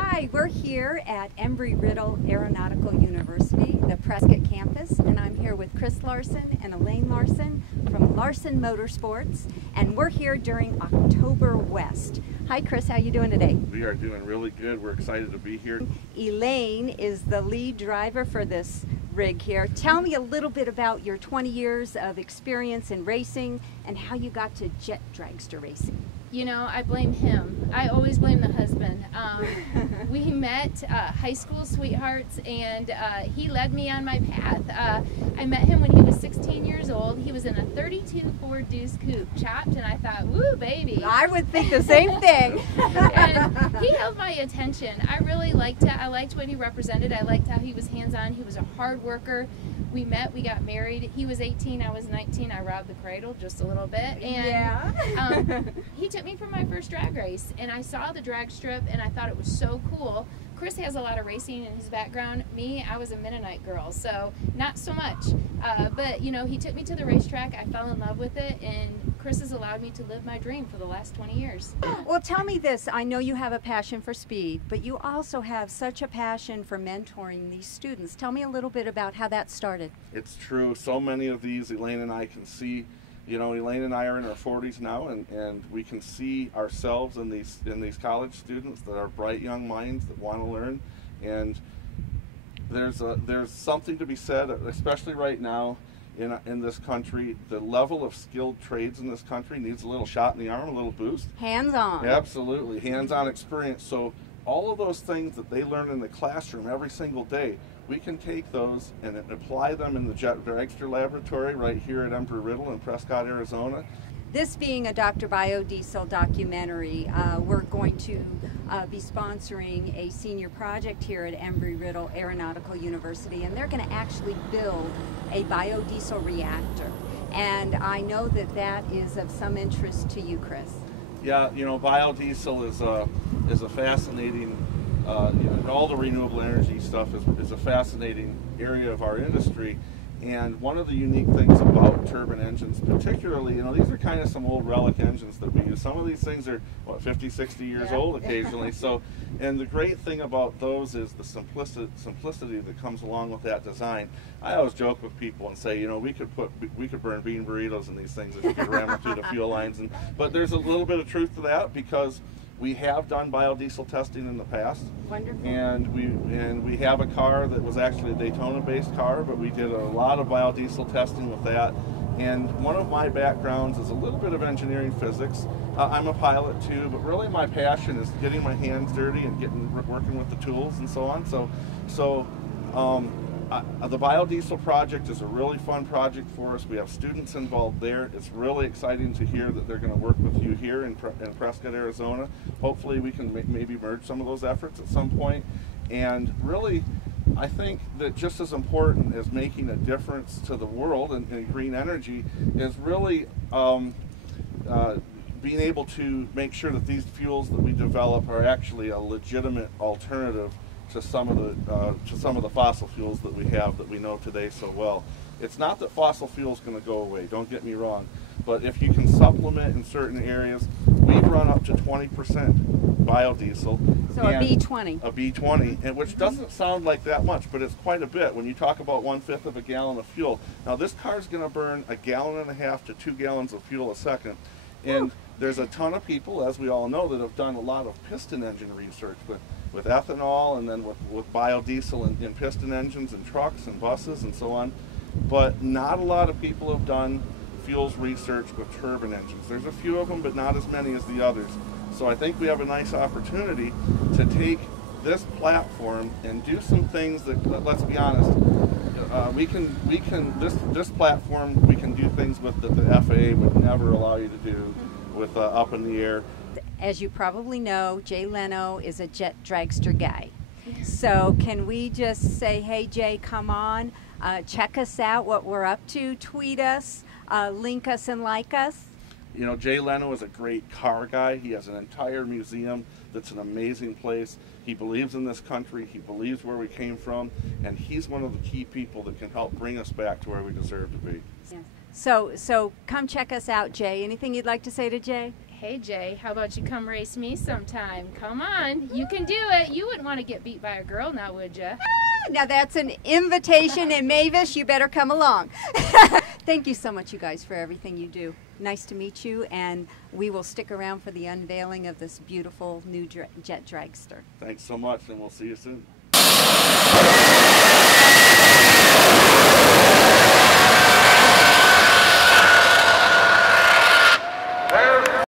Hi, we're here at Embry-Riddle Aeronautical University, the Prescott campus, and I'm here with Chris Larson and Elaine Larson from Larson Motorsports, and we're here during October West. Hi Chris, how you doing today? We are doing really good. We're excited to be here. Elaine is the lead driver for this rig here. Tell me a little bit about your 20 years of experience in racing and how you got to jet dragster racing. You know, I blame him. I always blame the husband. We met high school sweethearts, and he led me on my path. I met him when he was 16 years old. He was in a 32 Ford Deuce Coupe, chopped, and I thought, woo, baby. I would think the same thing. And he held my attention. I really liked it. I liked what he represented. I liked how he was hands-on. He was a hard worker. We met, we got married. He was 18, I was 19. I robbed the cradle just a little bit. And yeah. He took me for my first drag race, and I saw the drag strip, and I thought it was so cool. Chris has a lot of racing in his background. Me, I was a Mennonite girl, so not so much. But, you know, he took me to the racetrack. I fell in love with it, and Chris has allowed me to live my dream for the last 20 years. Well, tell me this. I know you have a passion for speed, but you also have such a passion for mentoring these students. Tell me a little bit about how that started. It's true. So many of these Elaine and I can see. You know, Elaine and I are in our 40s now, and we can see ourselves in these college students that are bright young minds that want to learn. And there's something to be said, especially right now in this country. The level of skilled trades in this country needs a little shot in the arm, a little boost. Hands-on. Absolutely, hands-on experience. So all of those things that they learn in the classroom every single day, we can take those and apply them in the Jet Dragster laboratory right here at Embry-Riddle in Prescott, Arizona. This being a DoctorBioDiesel documentary, we're going to be sponsoring a senior project here at Embry-Riddle Aeronautical University, and they're going to actually build a biodiesel reactor. And I know that that is of some interest to you, Chris. Yeah, you know, biodiesel is a fascinating, you know, all the renewable energy stuff is a fascinating area of our industry. And one of the unique things about turbine engines, particularly, you know, these are kind of some old relic engines that we use. Some of these things are, what, 50, 60 years old occasionally. So, and the great thing about those is the simplicity that comes along with that design. I always joke with people and say, you know, we could burn bean burritos in these things if we could ram them through the fuel lines. But there's a little bit of truth to that, because we have done biodiesel testing in the past. Wonderful. And we have a car that was actually a Daytona-based car, but we did a lot of biodiesel testing with that. And one of my backgrounds is a little bit of engineering physics. I'm a pilot too, but really my passion is getting my hands dirty and working with the tools and so on. The biodiesel project is a really fun project for us. We have students involved there. It's really exciting to hear that they're going to work with you here in Prescott, Arizona. Hopefully we can maybe merge some of those efforts at some point. And really, I think that just as important as making a difference to the world in green energy is really being able to make sure that these fuels that we develop are actually a legitimate alternative to some of the fossil fuels that we have that we know today so well. It's not that fossil fuel is going to go away, don't get me wrong, but if you can supplement in certain areas, we've run up to 20% biodiesel. So a B20. A B20, and which doesn't sound like that much, but it's quite a bit when you talk about 1/5 of a gallon of fuel. Now this car is going to burn 1.5 gallons to 2 gallons of fuel a second, and there's a ton of people, as we all know, that have done a lot of piston engine research with ethanol and then with biodiesel in piston engines and trucks and buses and so on. But not a lot of people have done fuels research with turbine engines. There's a few of them, but not as many as the others. So I think we have a nice opportunity to take this platform and do some things that, let's be honest, this platform we can do things with that the FAA would never allow you to do with up in the air. As you probably know, Jay Leno is a jet dragster guy. So can we just say, hey Jay, come on, check us out, what we're up to, tweet us, link us and like us? You know, Jay Leno is a great car guy. He has an entire museum that's an amazing place. He believes in this country, he believes where we came from, and he's one of the key people that can help bring us back to where we deserve to be. Yeah. So come check us out, Jay. Anything you'd like to say to Jay? Hey Jay, how about you come race me sometime? Come on, you can do it. You wouldn't want to get beat by a girl now, would you? Now that's an invitation, and Mavis, you better come along. Thank you so much, you guys, for everything you do. Nice to meet you, and we will stick around for the unveiling of this beautiful new Jet Dragster. Thanks so much, and we'll see you soon.